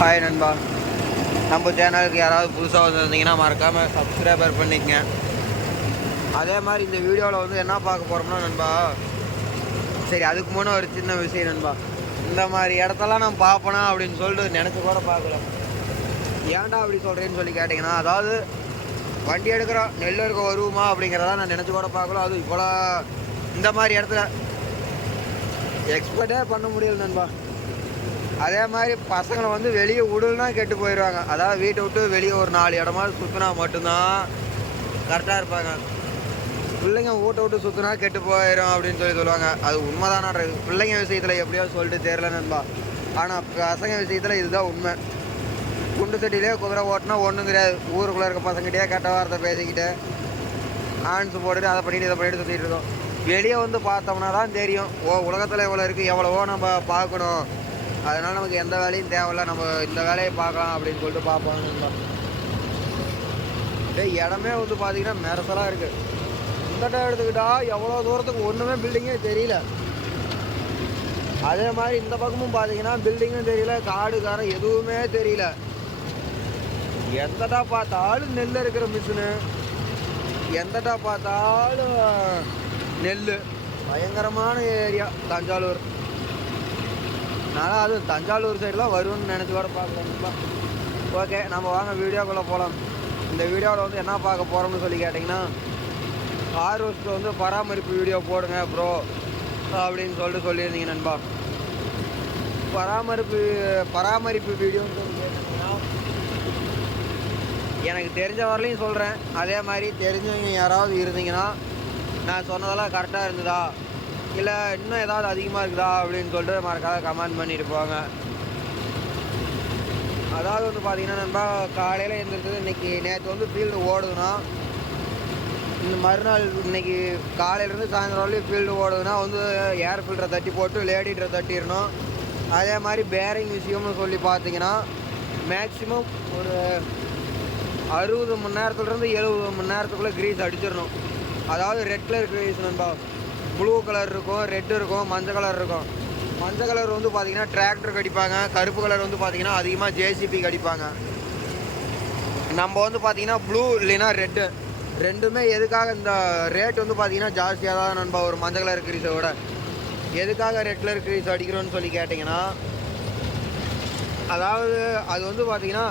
Hi நண்பா. நம்ம சேனலுக்கு யாராவது புதுசாக வந்திருந்தீங்கன்னா மறக்காமல் சப்ஸ்கிரைபர் பண்ணிக்கங்க. அதே மாதிரி இந்த வீடியோவில் வந்து என்ன பார்க்க போகிறோம்னா நண்பா சரி அதுக்கு முன்னே ஒரு சின்ன விஷயம் நண்பா. இந்த மாதிரி இடத்தெல்லாம் நான் பார்ப்பனா அப்படின்னு சொல்லிட்டு நினச்சி கூட பார்க்கல. ஏன்டா அப்படி சொல்கிறேன்னு சொல்லி கேட்டிங்கன்னா அதாவது வண்டி எடுக்கிறோம் நெல் எடுக்க வருவோமா அப்படிங்கிறத நான் நினச்சி கூட பார்க்கல. அது இவ்வளோ இந்த மாதிரி இடத்துல எக்ஸ்பர்ட்டே பண்ண முடியல நண்பா. அதே மாதிரி பசங்களை வந்து வெளியே விடலனா கெட்டு போயிடுவாங்க. அதாவது வீட்டை விட்டு வெளியே ஒரு நாலு இடமா சுற்றினா மட்டும்தான் கரெக்டாக இருப்பாங்க. பிள்ளைங்க வீட்டை விட்டு சுற்றினா கெட்டு போயிடும் அப்படின்னு சொல்லி சொல்லுவாங்க. அது உண்மைதானா பிள்ளைங்க விஷயத்தில் எப்படியோ சொல்லிட்டு தெரில நண்பா. ஆனால் பசங்க விஷயத்தில் இதுதான் உண்மை. குண்டு சட்டியிலே குதிரை ஓட்டினா ஒன்றும் கிடையாது. ஊருக்குள்ளே இருக்க பசங்கிட்டே கெட்ட வார்த்தை பேசிக்கிட்டு ஆன்ஸ் போட்டுட்டு அதை பண்ணிட்டு இதை பண்ணிட்டு சுற்றிட்டு இருக்கோம். வெளியே வந்து பார்த்தோம்னா தான் தெரியும். ஓ உலகத்தில் எவ்வளோ இருக்குது எவ்வளவோ நம்ம பார்க்கணும். அதனால் நமக்கு எந்த வேலையும் தேவையில்ல. நம்ம இந்த வேலையை பார்க்கலாம் அப்படின்னு சொல்லிட்டு பார்ப்போம் நண்பா. இடமே வந்து பார்த்தீங்கன்னா மெரசலாக இருக்குது இந்த டைம் எடுத்துக்கிட்டா எவ்வளோ தூரத்துக்கு ஒன்றுமே பில்டிங்கே தெரியல. அதே மாதிரி இந்த பக்கமும் பார்த்தீங்கன்னா பில்டிங்கும் தெரியல. காடு காரம் எதுவுமே தெரியல. எந்தடா பார்த்தாலும் நெல் இருக்கிற மிஷினு. எந்தடா பார்த்தாலும் நெல் பயங்கரமான ஏரியா தஞ்சாவூர். நான் அது தஞ்சாவூர் சைடெலாம் வரும்னு நினச்சி கூட பார்க்கலாம் ஓகே நம்ம வாங்க வீடியோக்குள்ளே போகலாம் இந்த வீடியோவில் வந்து என்ன பார்க்க போகிறோம்னு சொல்லி கேட்டிங்கன்னா கார் வச்சுட்டு வந்து பராமரிப்பு வீடியோ போடுங்க ப்ரோ அப்படின்னு சொல்லிட்டு சொல்லியிருந்தீங்க நண்பா. பராமரிப்பு பராமரிப்பு வீடியோன்னு சொல்லி கேட்டிங்கன்னா எனக்கு தெரிஞ்ச வரலையும் சொல்கிறேன் அதே மாதிரி தெரிஞ்சவங்க யாராவது இருந்தீங்கன்னா நான் சொன்னதெல்லாம் கரெக்டாக இருந்ததா? இல்லை இன்னும் ஏதாவது அதிகமாக இருக்குதா அப்படின்னு சொல்லிட்டு மறக்காத கமெண்ட் பண்ணிட்டு போங்க. அதாவது வந்து பார்த்தீங்கன்னா நண்பா காலையில் எழுந்திரிச்சது இன்னைக்கு நேற்று வந்து ஃபீல்டு ஓடுதுன்னா இந்த மறுநாள் இன்னைக்கு காலையிலேருந்து சாயந்தரம் வரலையும் ஃபீல்டு ஓடுதுன்னா வந்து ஏர் ஃபில்டரை தட்டி போட்டு லேடிட்டரை தட்டிடணும். அதே மாதிரி பேரிங் விஷயம்னு சொல்லி பார்த்தீங்கன்னா மேக்ஸிமம் ஒரு அறுபது மணி நேரத்துலேருந்து எழுபது மணி நேரத்துக்குள்ளே க்ரீஸ் அடிச்சிடணும். அதாவது ரெட் கலர் க்ரீஸ் நண்பா. ப்ளூ கலர் இருக்கும் ரெட் இருக்கும் மஞ்சள் கலர் இருக்கும். மஞ்சள் கலர் வந்து பார்த்திங்கன்னா டிராக்டர் கடிப்பாங்க. கருப்பு கலர் வந்து பார்த்திங்கன்னா அதிகமாக ஜேசிபி கடிப்பாங்க. நம்ம வந்து பார்த்திங்கன்னா ப்ளூ இல்லைன்னா ரெட்டு ரெண்டுமே எதுக்காக இந்த ரேட் வந்து பார்த்திங்கன்னா ஜாஸ்தியாக தான் நண்பா ஒரு மஞ்சள் கலர் க்ரீஸை விட. எதுக்காக ரெட் கலர் க்ரீஸ் அடிக்கிறோன்னு சொல்லி கேட்டிங்கன்னா அதாவது அது வந்து பார்த்திங்கன்னா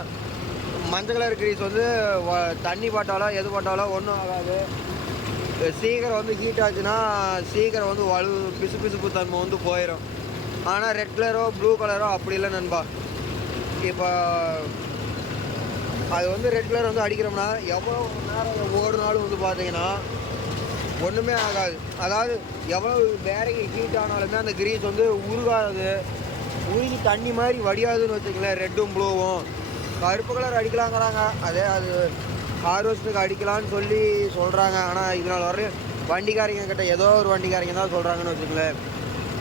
மஞ்சள் கலர் கிரீஸ் வந்து வ- தண்ணி பட்டாலோ எது பட்டாலோ ஒன்றும் ஆகாது. சீக்கிரம் வந்து ஹீட் ஆச்சுன்னா சீக்கிரம் வந்து வலு பிசு பிசுப்பு தன்மை வந்து போயிடும் ஆனால் ரெட் கலரோ ப்ளூ கலரோ அப்படி இல்லை நண்பா. இப்போ அது வந்து ரெட் கலர் வந்து அடிக்கிறோம்னா எவ்வளோ நேரம் ஓடுனாலும் வந்து பார்த்தீங்கன்னா ஒன்றுமே ஆகாது. அதாவது எவ்வளோ பேரகி ஹீட் ஆனாலுமே அந்த கிரீஸ் வந்து உருகாது. உருகி தண்ணி மாதிரி வடியாதுன்னு வச்சுக்கங்களேன் ரெட்டும் ப்ளூவும் கருப்பு கலர் அடிக்கலாங்கிறாங்க. அதே அது ஹார்வெஸ்ட்டுக்கு அடிக்கலாம்னு சொல்லி சொல்கிறாங்க ஆனால் இதனால் வர வண்டிக்காரங்க கிட்ட ஏதோ ஒரு வண்டிக்காரங்க தான் சொல்கிறாங்கன்னு வச்சுக்கோங்களேன்.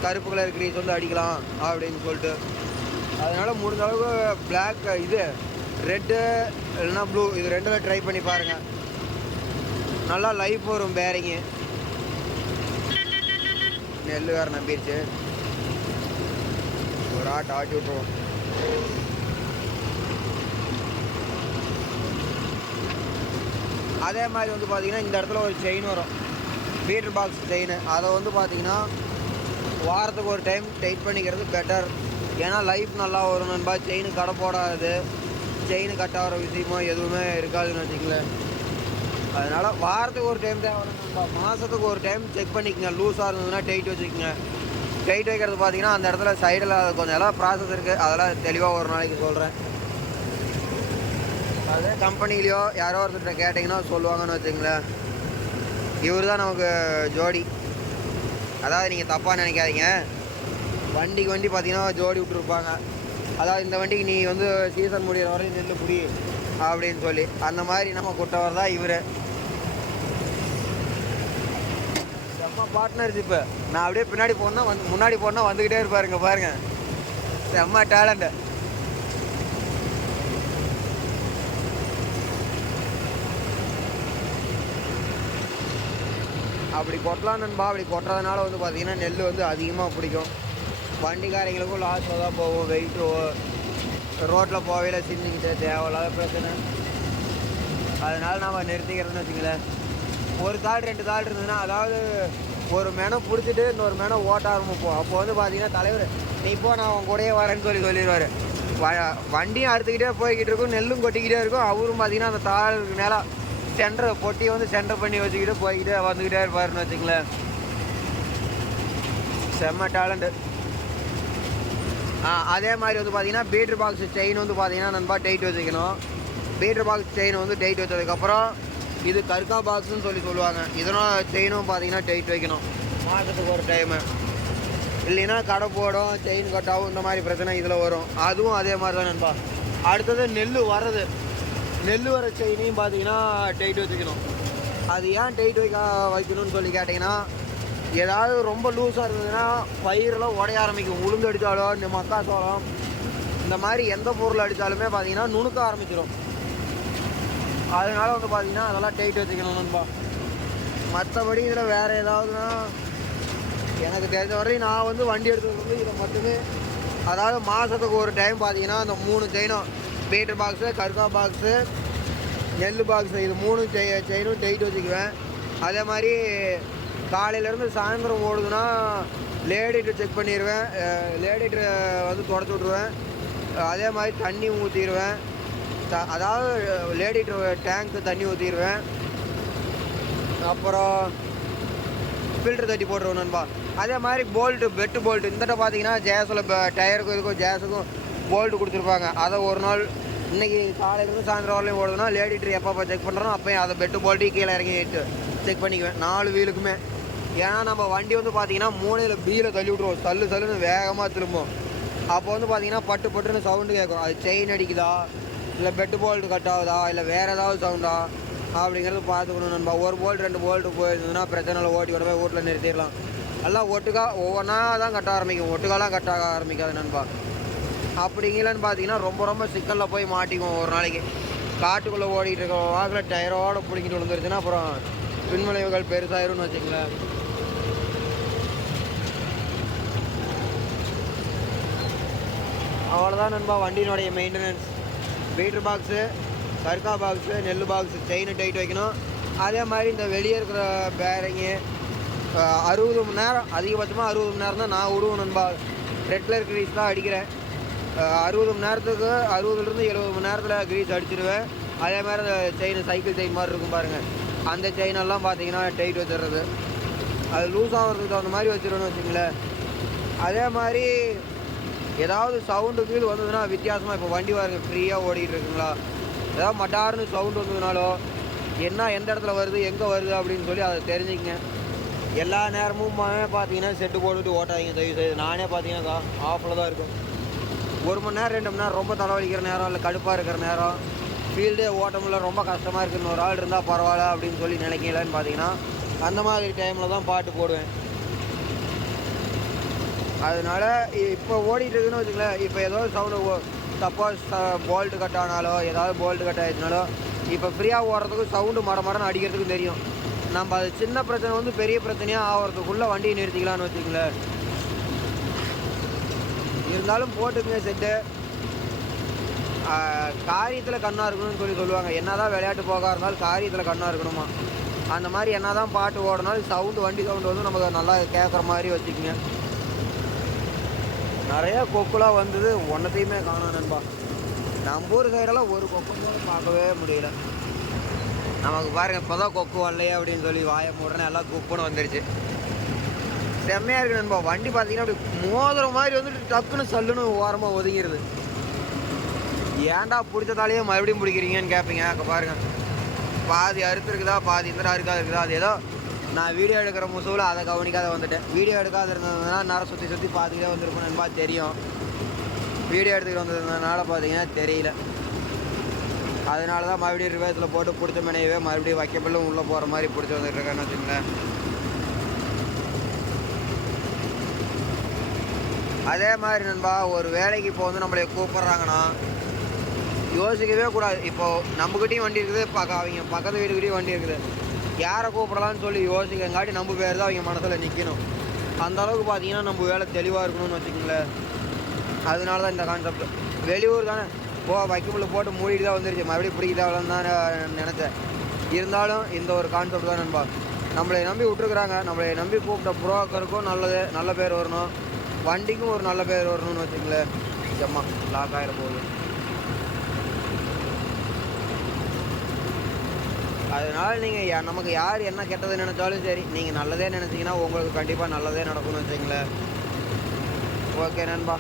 கருப்பு கலர் கிரீஸ் வந்து அடிக்கலாம் அப்படின்னு சொல்லிட்டு. அதனால் முடிஞ்ச அளவுக்கு பிளாக் இது ரெட்டு இல்லைன்னா ப்ளூ இது ரெண்டில் ட்ரை பண்ணி பாருங்கள் நல்லா லைஃப் வரும் பேரிங்கு நெல் வேறு நம்பிடுச்சு ஒரு ஆட்டை ஆட்டி விட்ருவோம் அதே மாதிரி வந்து பார்த்திங்கன்னா இந்த இடத்துல ஒரு செயின் வரும். பீட்டர் பாக்ஸ் செயின் அதை வந்து பார்த்தீங்கன்னா வாரத்துக்கு ஒரு டைம் டைட் பண்ணிக்கிறது பெட்டர் ஏன்னா லைஃப் நல்லா வரும் நண்பா. செயின் கடை போடாது. செயின் கட் ஆகிற விஷயமோ எதுவுமே இருக்காதுன்னு வச்சுங்களேன் அதனால் வாரத்துக்கு ஒரு டைம் தேவை நண்பா. மாதத்துக்கு ஒரு டைம் செக் பண்ணிக்கங்க. லூஸாக இருந்ததுன்னா டைட் வச்சுக்கோங்க. டைட் வைக்கிறது பார்த்தீங்கன்னா அந்த இடத்துல சைடில் கொஞ்சம் எல்லாம் ப்ராசஸ் இருக்குது அதெல்லாம் தெளிவாக ஒரு நாளைக்கு சொல்கிறேன் அதே கம்பெனிலேயோ யாரோ ஒருத்தர்கிட்ட கேட்டிங்கன்னா சொல்லுவாங்கன்னு வச்சுங்களேன் இவர் தான் நமக்கு ஜோடி. அதாவது நீங்கள் தப்பாக நினைக்காதீங்க. வண்டிக்கு வண்டி பார்த்தீங்கன்னா ஜோடி விட்ருப்பாங்க அதாவது இந்த வண்டிக்கு நீ வந்து சீசன் முடியிற வரையும் நெல் புடி அப்படின்னு சொல்லி. அந்த மாதிரி நம்ம கூட்டவர் தான் இவர். செம்ம பார்ட்னர்ஷிப்பு நான் அப்படியே பின்னாடி போனால் வந்து முன்னாடி போனால் வந்துக்கிட்டே இருப்பாருங்க பாருங்கள் செம்ம டேலண்ட்டு அப்படி கொட்டலாம் நண்பா அப்படி கொட்டுறதுனால வந்து பார்த்திங்கன்னா நெல் வந்து அதிகமாக பிடிக்கும். வண்டிக்காரங்களுக்கும் லாஸில் தான் போகும். வெயிட்டு ரோட்டில் போவையில் சிந்திக்கிட்டு தேவையில்லாத பிரச்சனை. அதனால் நம்ம நிறுத்திக்கிறோம்னு வச்சுங்களேன் ஒரு தாள் ரெண்டு தாள் இருந்ததுன்னா அதாவது ஒரு மெனை பிடிச்சிட்டு இன்னொரு மெனை ஓட்ட ஆரம்பிப்போம். அப்போ வந்து பார்த்தீங்கன்னா தலைவர் நீ இப்போ நான் உன் கூடயே வரேன்னு சொல்லி சொல்லிடுவார். வ வண்டியும் அறுத்துக்கிட்டே போய்கிட்டு இருக்கும் நெல்லும் கொட்டிக்கிட்டே இருக்கும். அவரும் பார்த்தீங்கன்னா அந்த தாளுக்கு நேராக சென்டர் பொட்டியை வந்து சென்டர் பண்ணி வச்சுக்கிட்டு போய்கிட்டே வந்துக்கிட்டே இருப்பாருன்னு வச்சுங்களேன். செம்ம டேலண்ட்டு ஆ அதே மாதிரி வந்து பார்த்தீங்கன்னா பீட்ரு பாக்ஸ் செயின் வந்து பார்த்தீங்கன்னா நண்பா டைட் வச்சுக்கணும். பீட்ரு பாக்ஸ் செயின் வந்து டைட் வச்சதுக்கப்புறம் இது கர்கா பாக்ஸ்னு சொல்லி சொல்லுவாங்க. இதனால் செயினும் பார்த்தீங்கன்னா டைட் வைக்கணும். மாதத்துக்கு ஒரு டைமு இல்லைன்னா கடை போடும் செயின் கட்டாகும் இந்த மாதிரி பிரச்சனை இதில் வரும். அதுவும் அதே மாதிரி தான் நண்பா. அடுத்தது நெல் வர்றது. நெல் வர செயினையும் பார்த்தீங்கன்னா டைட் வச்சுக்கணும். அது ஏன் டைட் வைக்க வைக்கணும்னு சொல்லி கேட்டிங்கன்னா ஏதாவது ரொம்ப லூஸாக இருந்ததுன்னா பயிரெல்லாம் உடைய ஆரம்பிக்கும். உளுந்து அடித்தாலோ இந்த மக்காச்சோளம் இந்த மாதிரி எந்த பொருள் அடித்தாலுமே பார்த்தீங்கன்னா நுணுக்க ஆரம்பிச்சிடும் அதனால் வந்து பார்த்திங்கன்னா அதெல்லாம் டைட் வச்சுக்கணும் நண்பா. மற்றபடி இதில் வேறு ஏதாவதுன்னா எனக்கு தெரிஞ்ச வரையும் நான் வந்து வண்டி எடுத்தது வந்து இதை மட்டுமே அதாவது மாதத்துக்கு ஒரு டைம் பார்த்தீங்கன்னா அந்த மூணு செயினும் பீட்டர் பாக்ஸு கருக்கா பாக்ஸு நெல் பாக்ஸு இது மூணு செய் செயினும் டைட் வச்சுக்குவேன். அதே மாதிரி காலையிலேருந்து சாயந்தரம் ஓடுதுன்னா லேடிட்டு செக் பண்ணிடுவேன் லேடிட்டு வந்து தொடச்சி விட்ருவேன் அதே மாதிரி தண்ணி ஊற்றிடுவேன் த அதாவது லேடிட்டு டேங்க்கு தண்ணி ஊற்றிடுவேன் அப்புறம் ஃபில்டர் தட்டி போட்டுருவோம் நண்பா. அதே மாதிரி போல்ட்டு பெட்டு போல்ட்டு இந்த பார்த்தீங்கன்னா ஜேஸில் டயருக்கும் இதுக்கும் ஜேஸுக்கும் போல்ட்டு கொடுத்துருப்பாங்க. அதை ஒரு நாள் இன்னைக்கு காலையிலேருந்து சாயந்தரம் வரலையும் ஓடுதுன்னா லேடி ட்ரீ எப்போ செக் பண்ணுறோம் அப்போயும் அதை பெட்டு போல்ட்டு கீழே இறங்கி செக் பண்ணிக்குவேன். நாலு வீலுக்குமே. ஏன்னா நம்ம வண்டி வந்து பார்த்தீங்கன்னா மூணையில் பீல தள்ளி விட்ருவோம் தள்ளு தள்ளுன்னு வேகமாக திரும்பும். அப்போ வந்து பார்த்தீங்கன்னா பட்டு பட்டுன்னு சவுண்டு கேட்கும். அது செயின் அடிக்குதா? இல்லை பெட்டு போல்ட்டு கட் ஆகுதா? இல்லை வேறு ஏதாவது சவுண்டா அப்படிங்கிறது பார்த்துக்கணும் நண்பா. ஒரு போல்ட் ரெண்டு போல்ட்டு போயிருந்ததுன்னா பிரச்சனை இல்லை. ஓட்டி கொண்டு போய் வீட்டில் நிறுத்திடலாம். எல்லாம் ஒட்டுக்கா ஒவ்வொன்றா தான் கட்ட ஆரம்பிக்கும். ஒட்டுக்காலாம் கட்டாக ஆரம்பிக்காது நண்பா. அப்படிங்கலன்னு பார்த்தீங்கன்னா ரொம்ப ரொம்ப சிக்கலில் போய் மாட்டிக்குவோம் ஒரு நாளைக்கு. காட்டுக்குள்ளே ஓடிட்டு இருக்க வாக்கில் டயரோட பிடிக்கிட்டு விழுந்துருச்சுன்னா அப்புறம் பின்விளைவுகள் பெருசாயிரும்னு வச்சுங்களேன் அவ்வளோதான் நண்பா வண்டியினுடைய மெயின்டெனன்ஸ் பீட்ரு பாக்ஸு சர்க்கா பாக்ஸு நெல் பாக்ஸு செயின் டைட் வைக்கணும். அதே மாதிரி இந்த வெளியே இருக்கிற பேரிங்கு அறுபது மணி நேரம் அதிகபட்சமாக அறுபது மணி நேரம் தான் நான் விடுவேன் நண்பா. ரெட் கலர் கிரீஸ் தான் அடிக்கிறேன். அறுபது மணி நேரத்துக்கு அறுபதுலேருந்து எழுபது மணி நேரத்தில் கிரீஸ் அடிச்சிடுவேன் அதே மாதிரி அந்த செயின் சைக்கிள் செயின் மாதிரி இருக்கும் பாருங்கள் அந்த செயினெல்லாம் பார்த்தீங்கன்னா டைட் வச்சிடுறது. அது லூஸ் ஆகிறதுக்கு தகுந்த மாதிரி வச்சிடணும்னு வச்சுங்களேன் அதே மாதிரி ஏதாவது சவுண்டு கீழ் வந்ததுன்னா வித்தியாசமாக இப்போ வண்டி பாருங்க ஃப்ரீயாக ஓடிட்டு இருக்குங்களா? ஏதாவது மட்டார்னு சவுண்டு வந்ததுனாலோ என்ன எந்த இடத்துல வருது எங்கே வருது அப்படின்னு சொல்லி அதை தெரிஞ்சுக்கங்க. எல்லா நேரமும் பார்த்தீங்கன்னா செட்டு போட்டுட்டு ஓட்டாதீங்க தயவு செய்து நானே பார்த்தீங்கன்னா ஆஃபில் தான் இருக்கும் ஒரு மணி நேரம் ரெண்டு மணி நேரம் ரொம்ப தலைவலிக்கிற நேரம் இல்லை கடுப்பாக இருக்கிற நேரம். ஃபீல்டே ஓட்டமில்ல ரொம்ப கஷ்டமாக இருக்குன்னு ஒரு ஆள் இருந்தால் பரவாயில்ல அப்படின்னு சொல்லி நினைக்கலன்னு பார்த்தீங்கன்னா அந்த மாதிரி டைமில் தான் பாட்டு போடுவேன். அதனால இப்போ ஓடிட்டுருக்குன்னு வச்சுங்களேன் இப்போ ஏதோ சவுண்டு சப்போஸ் போல்ட்டு கட் ஆனாலோ ஏதாவது போல்ட்டு கட் ஆயிடுச்சுனாலோ இப்போ ஃப்ரீயாக ஓடுறதுக்கும் சவுண்டு மட மடன்னு அடிக்கிறதுக்கும் தெரியும். நம்ம அது சின்ன பிரச்சனை வந்து பெரிய பிரச்சனையாக ஆகிறதுக்குள்ளே வண்டியை நிறுத்திக்கலாம்னு வச்சுங்களேன் இருந்தாலும் போட்டுக்குங்க செட்டு. காரியத்தில் கண்ணாக இருக்கணும்னு சொல்லி சொல்லுவாங்க. என்ன தான் விளையாட்டு போக இருந்தாலும் காரியத்தில் கண்ணாக இருக்கணுமா? அந்த மாதிரி என்னதான் பாட்டு ஓடினாலும் சவுண்டு வண்டி சவுண்டு வந்து நமக்கு நல்லா கேட்குற மாதிரி வச்சுக்கோங்க. நிறையா கொக்குலாம் வந்தது ஒன்றத்தையுமே காணும் நண்பா. நம்ம ஊர் சைடெல்லாம் ஒரு கொக்கு கூட பார்க்கவே முடியல. நமக்கு பாருங்க இப்போதான் கொக்கு வரலையே அப்படின்னு சொல்லி வாயை மூடனே எல்லாம் குப்புன்னு வந்துருச்சு. செம்மையாக இருக்கு நண்பா. வண்டி பார்த்தீங்கன்னா அப்படி மோதுற மாதிரி வந்துட்டு டக்குன்னு சல்லுன்னு ஓரமாக ஒதுங்கிடுது ஏன்டா பிடிச்சதாலேயே மறுபடியும் பிடிக்கிறீங்கன்னு கேட்பீங்க அங்கே பாருங்க. பாதி அறுத்து இருக்குதா பாதி இந்த அறுக்காது இருக்குதா? அது ஏதோ நான் வீடியோ எடுக்கிற முசுவில் அதை கவனிக்காத வந்துட்டேன். வீடியோ எடுக்காத இருந்ததுனால நேரம் சுற்றி சுற்றி பார்த்துக்கிட்டே வந்திருக்கும் நண்பா. தெரியும். வீடியோ எடுத்துக்கிட்டு வந்ததுனால பார்த்தீங்கன்னா தெரியல. அதனால தான் மறுபடியும் ரிவர்ஸில் போட்டு பிடிச்ச மனையவே மறுபடியும் வைக்கப்பில்லும் உள்ளே போகிற மாதிரி பிடிச்சி வந்துட்டு இருக்கேன்னு வச்சுங்களேன் அதே மாதிரி நண்பா ஒரு வேலைக்கு இப்போ வந்து நம்மளை கூப்பிட்றாங்கன்னா யோசிக்கவே கூடாது. இப்போ நம்மக்கிட்டையும் வண்டி இருக்குது பக்க அவங்க பக்கத்து வீட்டுக்கிட்டையும் வண்டி இருக்குது. யாரை கூப்பிடலான்னு சொல்லி யோசிக்கங்காட்டி நம்ம பேர் தான் அவங்க மனசில் நிற்கணும் அந்த அளவுக்கு பார்த்தீங்கன்னா நம்ம வேலை தெளிவாக இருக்கணும்னு வச்சுக்கோங்களேன். அதனால தான் இந்த கான்செப்ட் வெளியூர் தானே. போ வைக்கப்புள்ள போட்டு மூடிட்டு தான் வந்துருச்சு. மறுபடியும் பிடிக்க தான் நினச்சேன். இருந்தாலும் இந்த ஒரு கான்செப்ட் தான் நண்பா. நம்மளை நம்பி விட்ருக்குறாங்க நம்மளை நம்பி கூப்பிட்ட புரோக்கருக்கும் நல்லது நல்ல பேர் வரணும். வண்டிக்கும் ஒரு நல்ல பேர் வரணும்னு வச்சுங்களேன் ஜம்மா லாக் ஆகிட போகுது. அதனால் நீங்கள் நமக்கு யார் என்ன கெட்டது நினச்சாலும் சரி நீங்கள் நல்லதே நினச்சிங்கன்னா உங்களுக்கு கண்டிப்பாக நல்லதே நடக்கும்னு வச்சுங்களேன் ஓகே நண்பா.